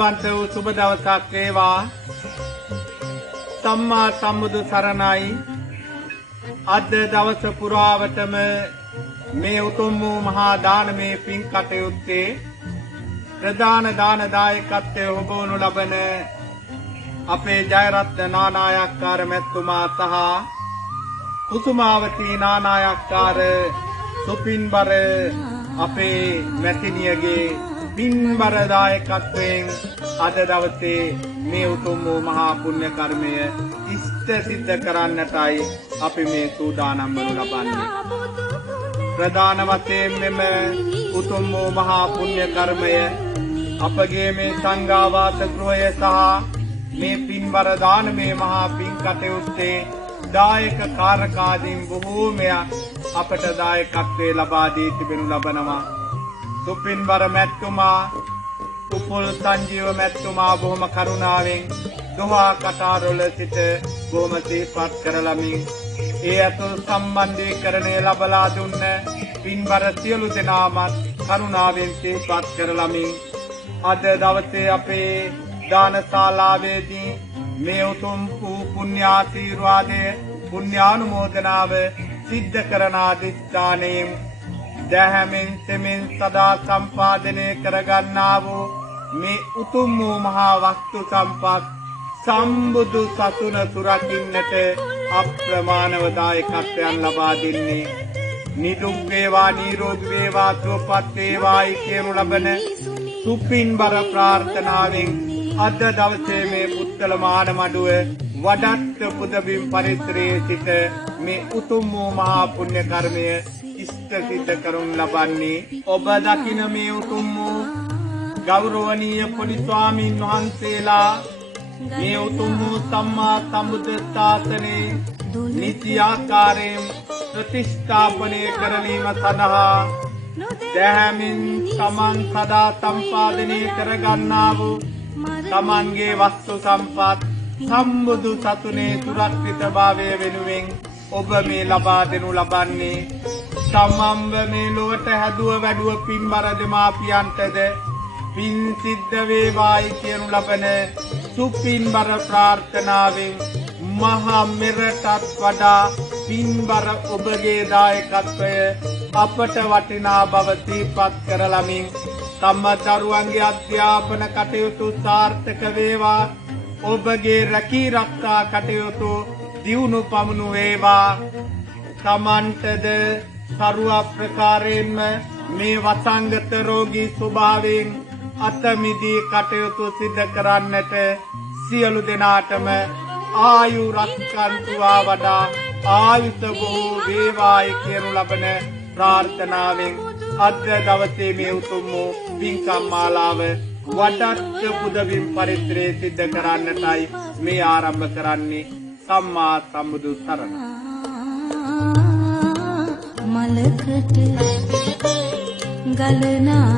පුණ්‍යවන්ත වූ සුබ දවසක් වේවා. සම්මා සම්බුදු සරණයි. අද දවස පුරාවටම මේ උතුම් වූ මහා දානමය පින් කටයුත්තේ ප්‍රධාන දාන දායකත්වය ඔබවනු ලබන අපේ ජයරත්න නානායක්කාර මැතිතුමා සහ කුසුමාවතී නානායක්කාර සුපින්බර අපේ මැතිණියගේ පින්බර දායකත්වයෙන් අද දවසේ මේ උතුම් වූ මහා පුණ්‍ය කර්මය ඉෂ්ට සිද්ධ කරන්නටයි අපි මේ සූදානම් වනු ලබන්නේ. ප්‍රධාන වශයෙන් මෙම උතුම් වූ මහා පුණ්‍ය කර්මය අපගේ මේ සංඝාවාස ගෘහය සහ මේ පින්බර දානමය මහා පින් කටයුත්තේ දායක කාරකාදීන් බොහෝමයක් අපට දායකත්වයේ ලබා දී තිබෙනු ලබනවා. සුපින්බර මැතිතුමා උපුල් සංජීව මැතිතුමා බොහොම කරුණාවෙන් දොහා කටාරවල සිට බොහොම සිහිපත් කරලමින් ඒ අතුල් සම්බන්ධීකරණය ලබලා දුන්න පින්බර සියලු දෙනාමත් කරුණාවෙන් සිහිපත් කරලමින් අද දවසේ අපේ දානශාලාවේදී මේ උතුම් වූ පුණ්‍යාශීර්වාදය පුණ්‍යානුමෝදනාව සිද්ධ කරන අධිෂ්ඨානයෙන් දැහැමින් සෙමින් සදා සම්පාදනය කරගන්නා වූ මේ උතුම් වූ මහා වස්තු සම්පත් සම්බුදු සසුන සුරකින්නට අප්‍රමාණව දායකත්වයන් ලබා දෙන්නේ නිදුක් වේවා නිරෝගී වේවා සුවපත් වේවායි කියනු ලබන සුපින්බර ප්‍රාර්ථනාවෙන් අද දවසේ මේ පුත්තල මානමඩුව වඩත්ත පුදබිම් පරිසරයේ සිට මේ උතුම් වූ මහා පුණ්‍ය කර්මය ඉෂ්ට සිද්ධ කරනු ලබන්නේ ඔබ දකින මේ උතුම් වූ ගෞරවනීය පොඩි ස්වාමීන් වහන්සේලා මේ උතුම් වූ සම්මා සම්බුද්ධ ශාසනයේ නිති ආකාරයෙන් ප්‍රතිස්ථාපනය කරලීම සඳහා දැහැමින් තමන් සදා සම්පාදනය කරගන්නා වූ තමන්ගේ වස්තු සම්පත් සම්බුදු සසුනේ සුරක්ෂිතභාවය වෙනුවෙන් ඔබ මේ ලබා දෙනු ලබන්නේ තමන්ව මේ ලොවට හැදුව වැඩුව පින්බර දෙමාපියන්ටද පින් සිද්ධ වේවායි කියනු ලබන සුපින්බර ප්‍රාර්ථනාවෙන් මහා මෙරටත් වඩා පින්බර ඔබගේ දායකත්වය අපට වටිනා බව සිහිපත් කරලමින් තම දරුවන්ගේ අධ්‍යාපන කටයුතු සාර්ථක වේවා ඔබගේ රැකී රක්ෂා කටයුතු දියුණු පමුණු වේවා තමන්ටද සරුව ප්‍රකාරයෙන්ම මේ වසංගත රෝගී ස්වභාවයෙන් අතමිදී කටයුතු සිද්ධ කරන්නට සියලු දෙනාටම ආයු රක්කන්තුවා වඩා ආයුත බොහෝ වේවායි කියනු ලබන ප්‍රාර්ථනාවෙන් අද දවසේ මේ උතුම් වූ පින්කම් මාලාව වඩත්ත පුදබිම් පරිසරයේ සිද්ධ කරන්නටයි මේ ආරම්භ කරන්නේ. සම්මා සම්බුදු සරණයි. මලකට ගලනා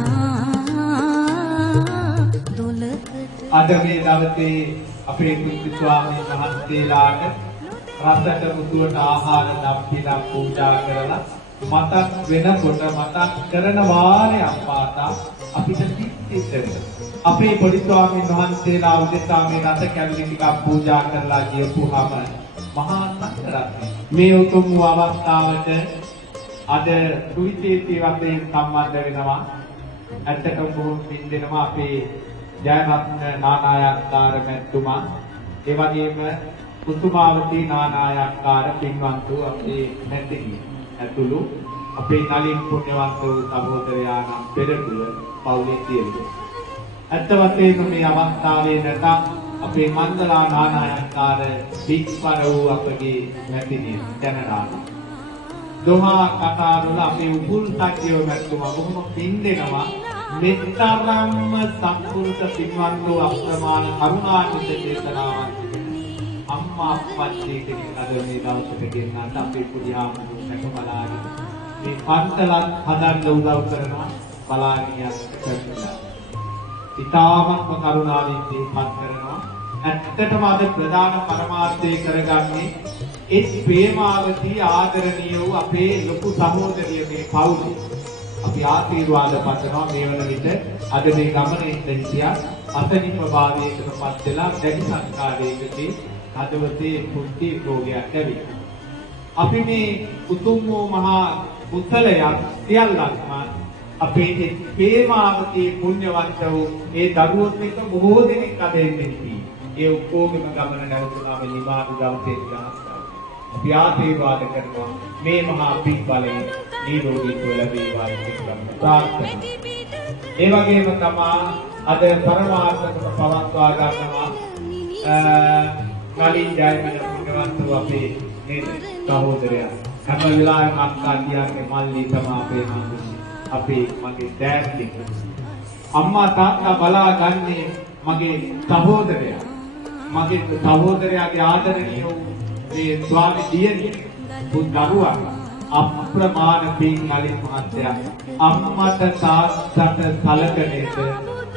දොලකට අද මේ දවසේ අපේ කුංචි ස්වාමීන් වහන්සේලාට රසට මුදුවට ආහාර දම්පිලා පූජා කරලා මතක් වෙනකොට මතක් කරන වාරේ අම්පාතා අපිට සිත් අපේ පොඩි ස්වාමීන් වහන්සේලා උදෙසා මේ රස කැවිලි ටිකක් පූජා කරලා ගියපුවාම මහා සංඝරත්නය මේ උතුම් වූ අවස්ථාවට අද සුවිශේෂී වශයෙන් සම්බන්ධ වෙනවා. ඇත්තටම බොහොම පින් දෙනවා අපේ ජයරත්න නානායක්කාර මැතිතුමා. ඒ වගේම කුසුමාවතී නානායක්කාර පින්වන්තු අපේ මැතිණිය ඇතුළු අපේ නලින් පුණ්‍යවන්ත වූ සහෝදරයාණන් පෙරටුව පවුලේ සියලු. ඇත්ත වශයෙන්ම මේ අවස්ථාවේ නැතම් අපේ මන්දලා නානායක්කාර පින්වර වූ අපගේ මැතිණිය කැනඩාවේ දොහා කතාවල අපේ උපුල් සංජීව මැතිතුමා බොහොම පින් දෙනවා. මෙතරම්ම සම්පූර්ණ පින්වන්තෝ අප්‍රමාණ කරුණාන්විත දේශනාවක් අම්මා අප්පච්චි කෙනෙක් අද මේ දවසට ගෙන්නන්න අපේ පොඩි ආමුණුට බලාගෙන මේ පන්සලත් හදන්න උදව් කරනවා බලාගෙන යන්න. ඉතාමත්ම කරුණාවෙන් දීපත් කරනවා. ඇත්තටම අද ප්‍රධාන පරමාර්ථය කරගන්නේ ඒ ප්‍රේමාවතී ආදරණීය වූ අපේ ලොකු සහෝදරිය මේ පවුලේ අපි ආශිර්වාද පතනවා මේ වන විට අද මේ ගමනේ ඉඳියා අසනීප භාවයකට පත් වෙලා දැඩි සංස්කාරයකදී හදවතේ පුංචි රෝගයක් ඇවිත්. අපි මේ උතුම් වූ මහා කුසලයක් සියල්ලක්ම අපේ හේමාවතී පුණ්‍යවන්ත වූ ඒ දරුවොත් එක්ක බොහෝ දෙනෙක් අද එන්නේ. ඒ ඔක්කොගේම ගමන නැවතුණා මේ නිවාඩු දවසේ ගාස්තා. අපි ආශිර්වාද කරනවා මේ මහා පින් බලයෙන් නිරෝගීව ලැබේවා කියලා ප්‍රාර්ථනා. ඒ වගේම තමයි අද පරමාර්ථක පවත්වා ගන්නවා කලින් ජයමින පුණ්‍යවන්ත වූ අපේ නේද සහෝදරයා. හැම වෙලාවෙම අක්කා කියන්නේ මල්ලි තමයි අපේ නංගි. අපේ මගේ දෑත් අම්මා තාත්තා බලාගන්නේ මගේ සහෝදරයා. මගේ සහෝදරයාගේ ආදරණීය වූ මේ ස්වාමි දියණිය පුදරුවා අප්‍රමාණ පින් කලින් මහත්තයා අම්මට තාත්තට සලකනේද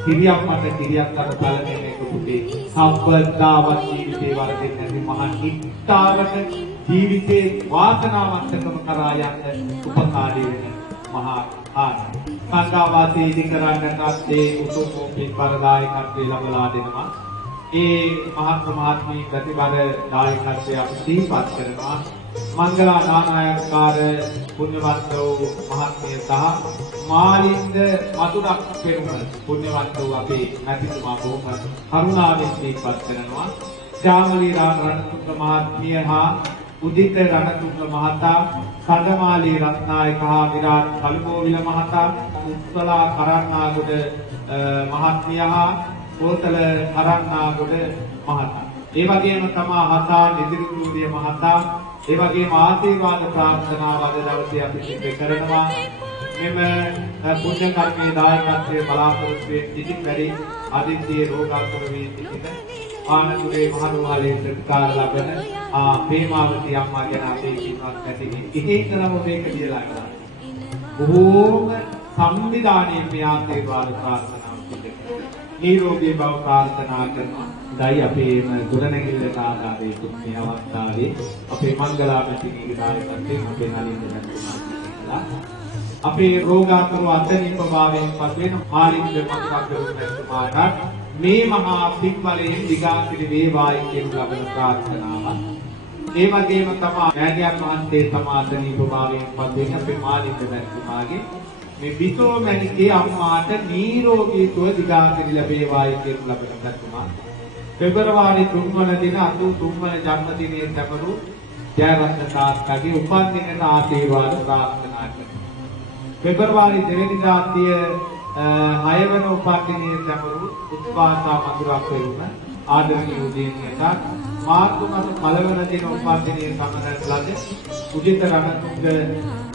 කිරියම්මට කිරියක්කට සලකන්නේ කුටි සම්පදාවත් ජීවිතේ වරදින් නැති මහා නිත්තාවට ජීවිතේ වාසනාවන්තකම කරා යන්න උපකාරී වෙන මහා ආනන්ද සංඝාවාසී ඉදිකරන්නටත් ඒ උතුම් පින් පරදායකත්වය ලැබලා දෙනවා. ඒ මහත් මහත්මී ප්‍රතිබල දායකත්වය අපි දීපත් කරනවා. මංගලා නානායකකාර පුණ්‍යවන්ත වූ මහත්මිය සහ මාලින්ද මතුරක් පෙරුම පුණ්‍යවන්ත වූ අපේ මැතිතුමා බොහොම කරුණාවෙන් දීපත් කරනවා. ශ්‍යාමලී රණතුංග මහත්මිය හා උදිත රණතුංග මහතා, සඳමාලී රත්නායක හා විරාජ් කළුගෝවිල මහතා, උත්සලා කරන්නාගොඩ මහත්මිය හා කෝතල කරන්නාගොඩ මහතා. ඒ වගේම තමා හසා නිදිරිකුරුදිය මහතා, ඒ වගේම ආශිර්වාද ප්‍රාර්ථනාව අද දවසේ අපි සිදු කරනවා. මෙම පුණ්‍ය කර්මයේ දායකත්වයේ බලාපොරොත්තු වෙන ඉතින් වැඩි ආදිත්‍ය රෝගාතුර වී සිටින ආනතුරේ මහනුවරේ ප්‍රතිකාර ලබන ප්‍රේමාවතී අම්මා ගැන අපේ කිව්වත් නැති ඉතින්තරම මේක කියලා ගන්නවා. බොහෝම සංවිධානයේ මේ ආශිර්වාද ප්‍රාර්ථනාව සිදු කරනවා. නිරෝගී බව ප්‍රාර්ථනා කරනවා. දයි අපේම ගුණනැගිල්ලට ආදාරයේ තුන්වෙනි අවස්ථාවේ අපේ මංගලාමතිනීගේ දායකත්වයෙන් අපේ නලින් දෙන්නා අපේ රෝගාතුරු අත්දැකීම් භාවයෙන් පසු වෙන මාලින්ද මක්කබ්බරුතුමාට මේ මහා පින් බලයෙන් දිගාසිරි වේවායි කියන ලබන ප්‍රාර්ථනාවක්. ඒ වගේම තමයි මෑණියන් වහන්සේ සමාදනීය භාවයෙන් පසු වෙන අපේ මාලින්ද මැතිතුමාගේ මේ විසෝ මැණිකේ අම්මාට නිරෝගීව දිගාසිරි ලැබේවායි කියන ලබන ප්‍රාර්ථනාවක්. පෙබරවාරි 3 වන දින 83 වන ජන්මදිනයේ සැමරු ජයරත්න තාත්තාගේ උපන් දිනට ආශිර්වාද ප්‍රාර්ථනා කරනවා. පෙබරවාරි 2 වෙනිදා 6 වන උපන් දිනයේ සැමරු උත්පාසා මధుරක් පෙරුණ ආදරණීය උදේනියට මාර්තු මාස 1 වන දින උපන් දිනයේ සමරන ලද උදිත රණතුංග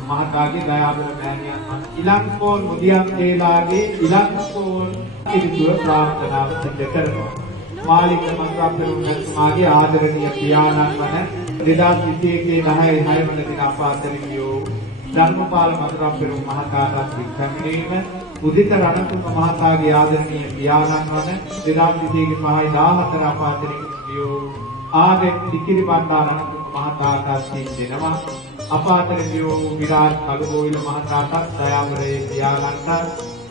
මහතාගේ දයාබර මෑණියන් ඉලංකෝන් මුදියන් තේලාගේ ඉලංකෝන් ඉදිරිය ප්‍රාර්ථනාව සිදු කරනවා. මාලික මන්ත්‍රාපෙරුණතුමාගේ ආදරණීය පියාණන් වන 2021 10 වන දින අපාතරියෝ ධර්මපාල මන්ත්‍රාපෙරුණ මහතාට වික්‍රමණීම උදිත රණතුංග මහතාගේ ආදරණීය පියාණන් වන 2021 14 අපාතරියෝ ආදෙක් සිකිරි බණ්ඩාර රණතුංග මහතාට දෙනවා. අපාතරියෝ විරාජ් කළුගෝවිල මහතාට දයාවරේ පියාණන්ට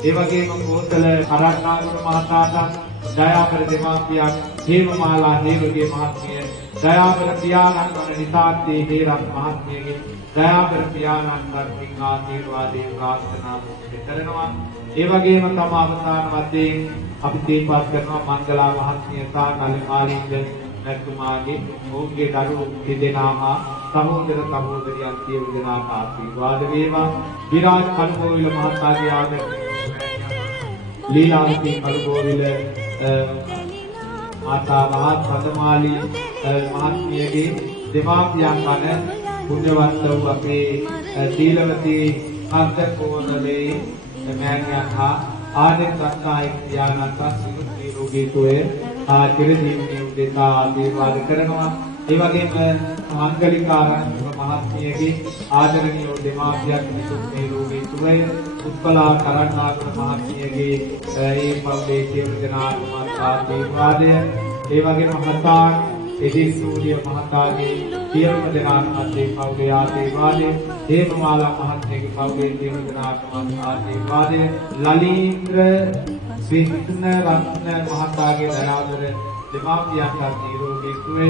ඒ වගේම කෝතල කරන්නාගොඩ මහතාට දයාපර දෙමාපියන් හේමමාලා හේමගේ මහත්මිය, දයාපර පියාණන් වන නිසාන්තේ හේරත් මහත්මියගේ දයාපර පියාණන් වන ආශිර්වාදේ ප්‍රාර්ථනා කරනවා. ඒ වගේම තම අවසාන වශයෙන් අපි දීපත් කරනවා මංගලා මහත්මිය සහ කලිමාලින්ද මැතිතුමාගේ ඔවුන්ගේ දරුවෝ දෙදෙනා හා සහෝදර සහෝදරියන් සියලු දෙනාට ආශිර්වාද වේවා. විරාජ් කළුගෝවිල මහතාගේ ආදරණීය ලීලාවතී කළුගෝවිල මාතා මහත් සඳමාලී මහත්මියගේ දෙමාපියන් වන පුණ්‍යවන්ත වූ අපේ සීලවතී අන්තකෝණලේ මෑණියන් හා ආදෙන් රත්නායක පියාණන්ට සියලු නිරෝගීත්වය චිරජීවනයේ උදෙසා ආශිර්වාද කරනවා. ඒ වගේම මංගලිකාරණ මහත්මියගේ ආදරණීය දෙමාපියන් නිදුක් නිරෝගීත්වය උත්පලා කරන්නාගොඩ මහත්මියගේ ඒ පවුලේ සියලු දෙනාටම ආශිර්වාදය. ඒ වගේම හසාන් එදින් සූර්ය මහතාගේ සියලුම දෙනාටම මේ පවුලේ ආශිර්වාදය, හේමමාලා මහත්මියගේ පවුලේ සියලු දෙනාටම ආශිර්වාදය, ලලීන්ද්‍ර විෂ්ණ රත්න මහතාගේ දයාදර දෙමාපියන්ට නිරෝගී සුවය,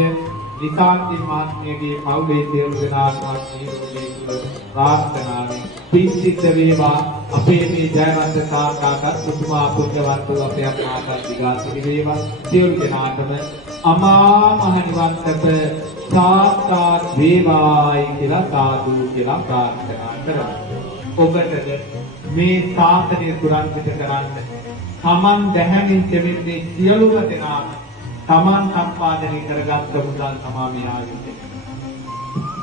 නිකාන්ති මහත්මියගේ පවුලේ සියලු දෙනාටම නිරෝගී සුවය ප්‍රාර්ථනාවෙන් පිසිත වේවා. අපේ මේ ජයවන්ත සාකාරක සුතුමා පුණ්‍යවන්තව අපේ අම්මාට දිගාසිරි වේවා. සියලු දෙනාටම අමා මහ නිවන් සැප සාක්ෂාත් වේවායි කියලා සාදු කියලා ප්‍රාර්ථනා කරමු. ඔබටද මේ සාසනය සුරක්ෂිත කරන්න තමන් දැහැමින් දෙමින් සියලුම දෙනා තමන් සම්පාදනය කරගත් මුදල් තමයි ආයුධය.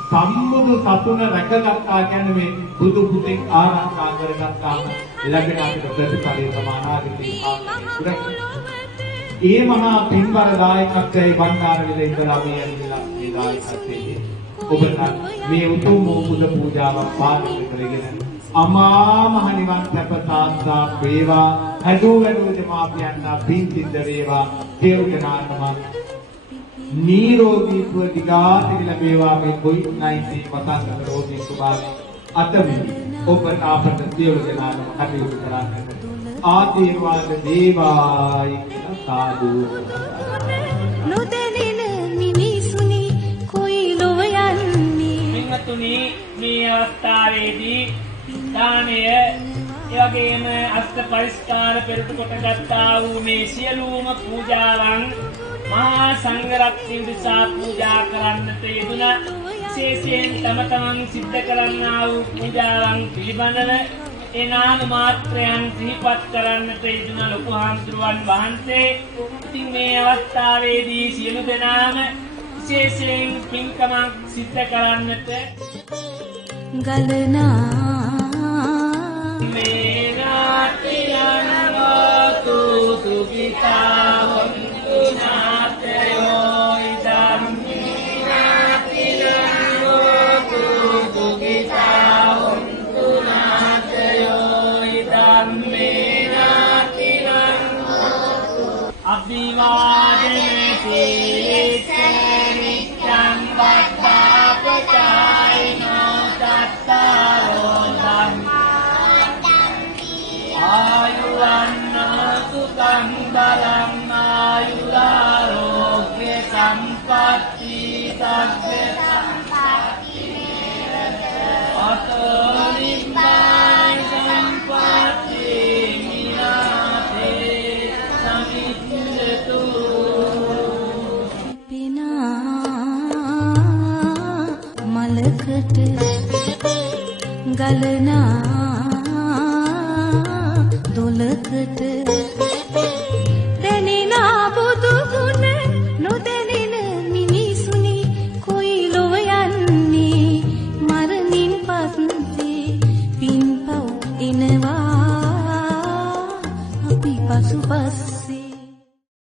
සම්මුදු සතුන රැකගත්තා කියන්නේ මේ බුදු පුතෙක් ආරක්ෂා කරගත්තාම ලැබෙන අපිට ප්‍රතිඵලය සමානාදිතේ ඒ මහා පින්බර දායකත්වයේ වන්දාරවිල ඉඳලා මේ ඇවිල්ලා මේ දායකත්වයේ ඔබට මේ උතුම් බුදු පූජාවක් පාදක කරගෙන අමා මහ නිවන් සැප සාක්ෂාත් වේවා. හදෝ වැඩෝ දෙමාපියන්ට පින් සිද්ධ වේවා. සියලු දෙනාටම නිරෝගී සුව දිගාසිරි ලැබේවා. මේ COVID-19 පතංග රෝගී සුභාවේ අතමින් ඔබට අපට සියලු දෙනාටම කටයුතු කරන්නට ආශිර්වාද දේවායි කියලා සාදු. නොදැනෙන මිනිසුනි කොයි ලොව යන්නේ. මින්තුනි මේ අවස්ථාවේදී දානය එවැගේම අස්ත පරිස්කාර පෙරට කොට ගත්තා වූ මේ සියලුම පූජාවන් මහා සංඝරත්නය උදෙසා පූජා කරන්නට යෙදුන විශේෂයෙන් තම තමන් සිද්ධ කරන්නා වූ පූජාවන් පිළිබඳව ඒ නාම මාත්‍රයන් සිහිපත් කරන්නට යෙදුන ලොකු හාමුදුරුවන් වහන්සේ. ඉතින් මේ අවස්ථාවේදී සියලු දෙනාම විශේෂයෙන් පින්කමක් සිද්ධ කරන්නට ගලනා මේනාතියන් වාතු සුඛිතා හොන්තු නාතයෝ ඉදම් මේනාතියන් වාතු සුඛිතා හොන්තු නාතයෝ ඉදම් මේනාතියන් අභිවාදනති නිච්ඡං වත්තාපචායිනෝ තත්තාරෝ ආයුවන්නෝ සුඛං බලං ආයුරාෝග්‍ය සම්පatti සග්ග සම්පatti අතෝ නිබ්බාන සම්පatti මිනාතේ සමිච්ඡතු පිනා මලකට ගලනා දොලකට දැනෙනා බුදු ගුණ නොදැනෙන මිනිසුනි කොයි ලොව යන්නේ. මරණින් පස්සේ පින්පව් එනවා අපි පසුපස්සේ.